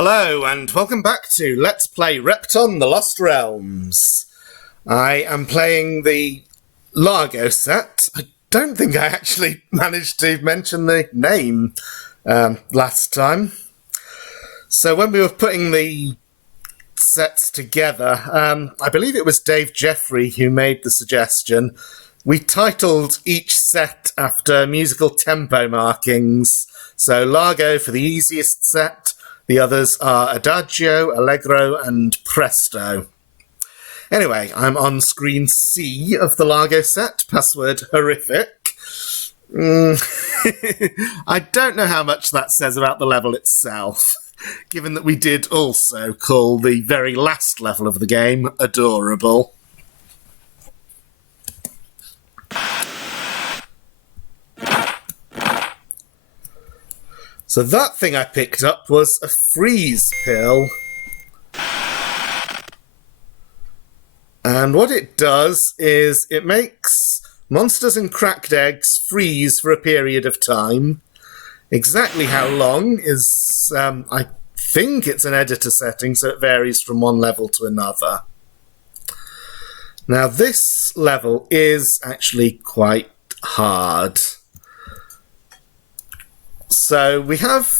Hello and welcome back to Let's Play Repton, The Lost Realms. I am playing the Largo set. I don't think I actually managed to mention the name last time. So when we were putting the sets together, I believe it was Dave Jeffrey who made the suggestion. We titled each set after musical tempo markings. So Largo for the easiest set. The others are Adagio, Allegro, and Presto. Anyway, I'm on screen C of the Largo set, password horrific. I don't know how much that says about the level itself, given that we did also call the very last level of the game adorable. So that thing I picked up was a freeze pill. And what it does is it makes monsters and cracked eggs freeze for a period of time. Exactly how long is, I think it's an editor setting, so it varies from one level to another. Now this level is actually quite hard. So we have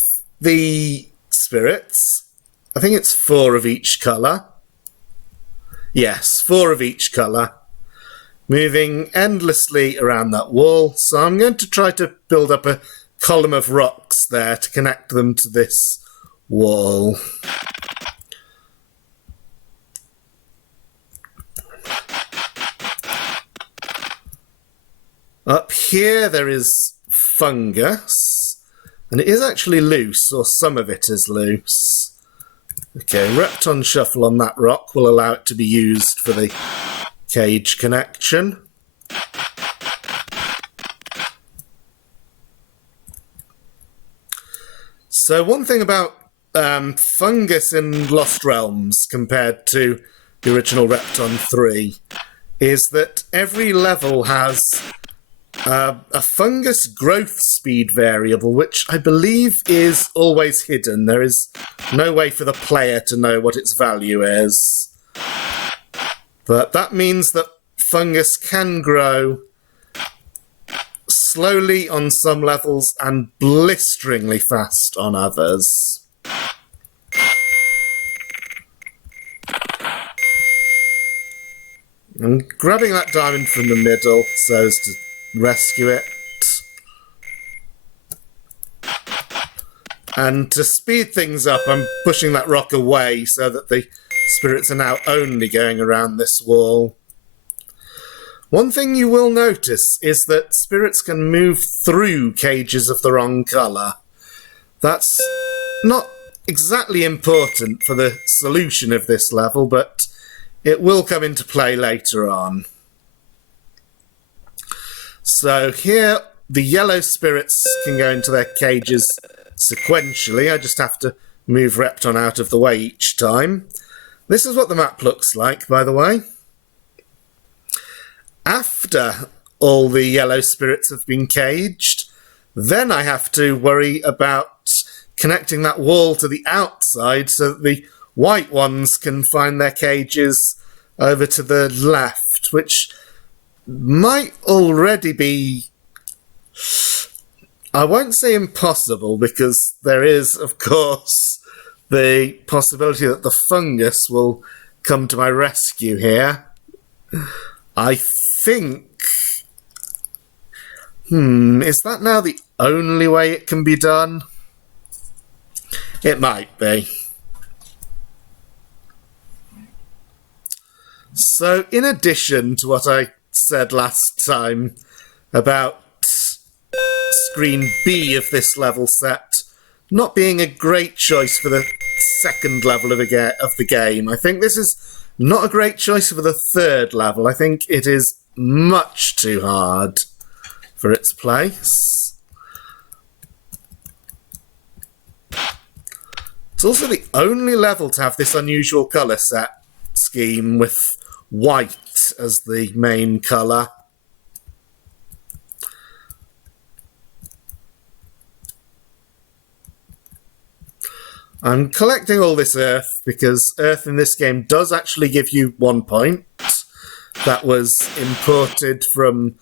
the spirits. I think it's 4 of each colour. Yes, 4 of each colour. Moving endlessly around that wall. So I'm going to try to build up a column of rocks there to connect them to this wall. Up here there is fungus. And it is actually loose, or some of it is loose. Okay, Repton Shuffle on that rock will allow it to be used for the cage connection. So one thing about fungus in Lost Realms compared to the original Repton 3 is that every level has a fungus growth speed variable, which I believe is always hidden. There is no way for the player to know what its value is. But that means that fungus can grow slowly on some levels and blisteringly fast on others. I'm grabbing that diamond from the middle so as to rescue it. And to speed things up, I'm pushing that rock away so that the spirits are now only going around this wall. One thing you will notice is that spirits can move through cages of the wrong colour. That's not exactly important for the solution of this level, but it will come into play later on. So here, the yellow spirits can go into their cages sequentially. I just have to move Repton out of the way each time. This is what the map looks like, by the way. After all the yellow spirits have been caged, then I have to worry about connecting that wall to the outside so that the white ones can find their cages over to the left, which might already be, I won't say impossible, because there is, of course, the possibility that the fungus will come to my rescue here. I think, is that now the only way it can be done? It might be. So, in addition to what I said last time about screen B of this level set not being a great choice for the second level of the game, I think this is not a great choice for the third level. I think it is much too hard for its place. It's also the only level to have this unusual colour set scheme with white as the main colour. I'm collecting all this earth because earth in this game does actually give you 1 point. That was imported from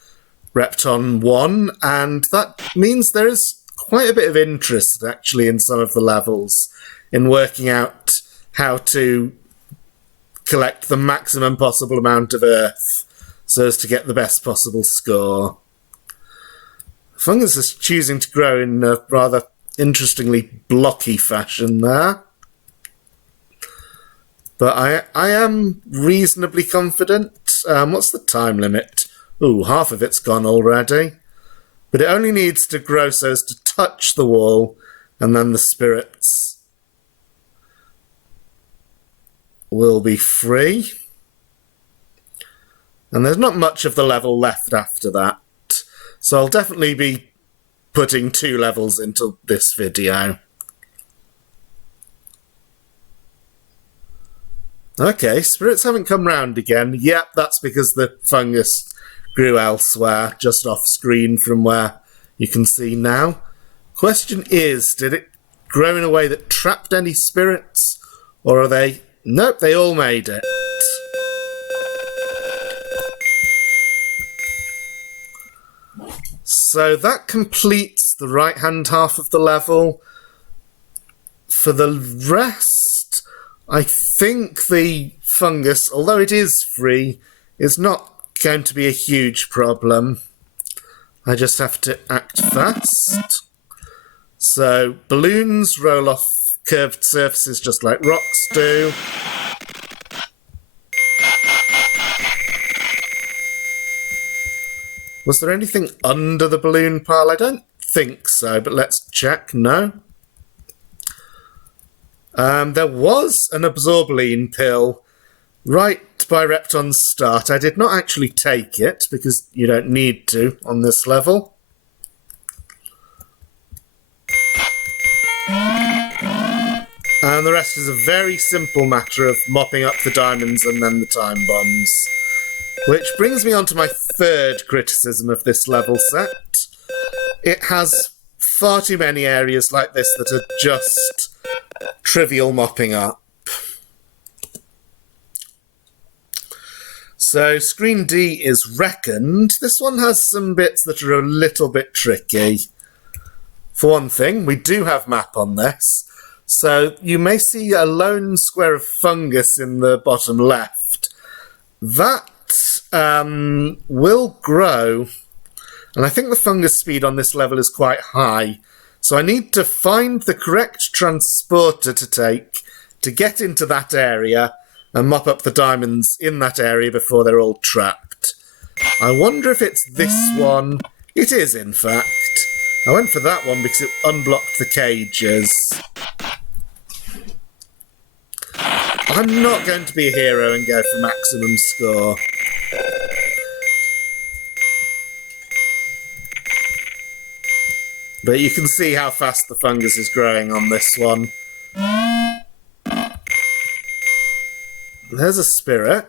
Repton 1, and that means there is quite a bit of interest actually in some of the levels in working out how to collect the maximum possible amount of earth so as to get the best possible score. Fungus is choosing to grow in a rather interestingly blocky fashion there. But I am reasonably confident. What's the time limit? Ooh, half of it's gone already. But it only needs to grow so as to touch the wall, and then the spirits will be free. And there's not much of the level left after that. So I'll definitely be putting 2 levels into this video. Okay, spirits haven't come round again. Yep, that's because the fungus grew elsewhere, just off screen from where you can see now. Question is, did it grow in a way that trapped any spirits? Or are they... Nope, they all made it. So that completes the right-hand half of the level. For the rest, I think the fungus, although it is free, is not going to be a huge problem. I just have to act fast. So balloons roll off curved surfaces just like rocks do. Was there anything under the balloon pile? I don't think so, but let's check. No. There was an absorbaline pill right by Repton's start. I did not actually take it, because you don't need to on this level. And the rest is a very simple matter of mopping up the diamonds and then the time bombs. Which brings me on to my third criticism of this level set. It has far too many areas like this that are just trivial mopping up. So screen D is reckoned. This one has some bits that are a little bit tricky. For one thing, we do have map on this. So you may see a lone square of fungus in the bottom left. That will grow, and I think the fungus speed on this level is quite high. So I need to find the correct transporter to take to get into that area and mop up the diamonds in that area before they're all trapped. I wonder if it's this one. It is, in fact. I went for that one because it unblocked the cages. I'm not going to be a hero and go for maximum score. But you can see how fast the fungus is growing on this one. There's a spirit.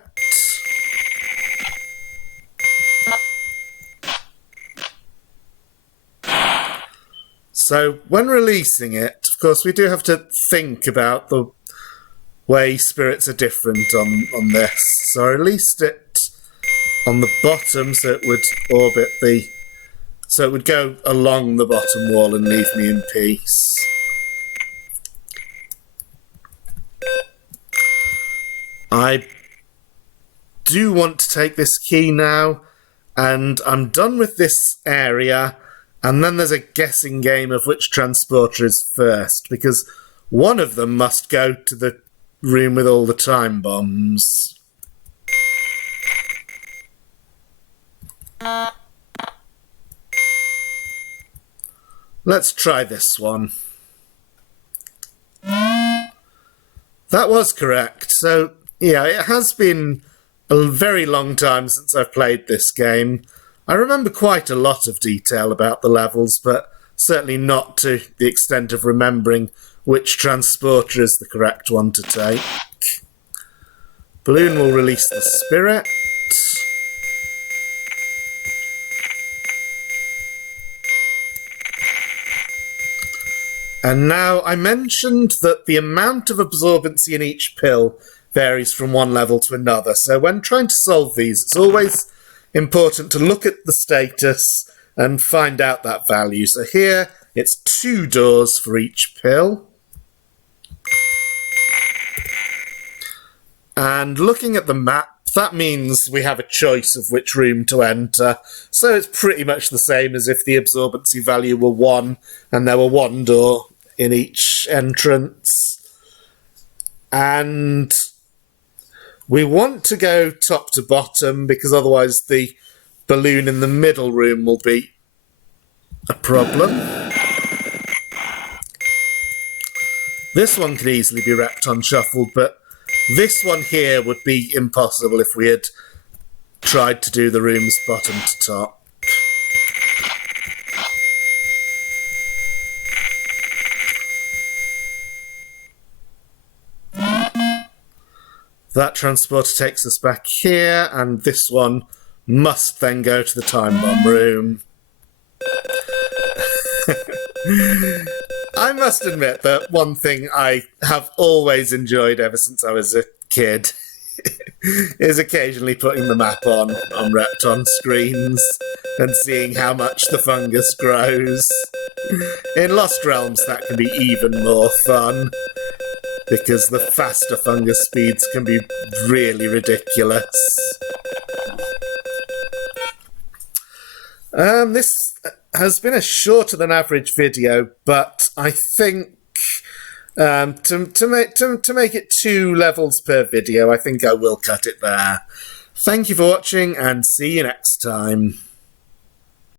So when releasing it, of course, we do have to think about the way spirits are different on this. So I released it on the bottom so it would orbit the... So it would go along the bottom wall and leave me in peace. I do want to take this key now, and I'm done with this area, and then there's a guessing game of which transporter is first, because one of them must go to the room with all the time bombs. Let's try this one. That was correct. So, yeah, it has been a very long time since I've played this game. I remember quite a lot of detail about the levels, but certainly not to the extent of remembering which transporter is the correct one to take. Balloon will release the spirit. And now I mentioned that the amount of absorbency in each pill varies from one level to another. So when trying to solve these, it's always important to look at the status and find out that value. So here it's 2 doors for each pill. And looking at the map, that means we have a choice of which room to enter. So it's pretty much the same as if the absorbency value were 1 and there were 1 door in each entrance. And we want to go top to bottom because otherwise the balloon in the middle room will be a problem. This one could easily be Repton shuffled, but this one here would be impossible if we had tried to do the rooms bottom to top. That transporter takes us back here, and this one must then go to the time bomb room. I must admit that one thing I have always enjoyed ever since I was a kid is occasionally putting the map on Repton screens and seeing how much the fungus grows. In Lost Realms that can be even more fun, because the faster fungus speeds can be really ridiculous. This has been a shorter than average video, but I think to make it 2 levels per video, I think I will cut it there. Thank you for watching, and see you next time.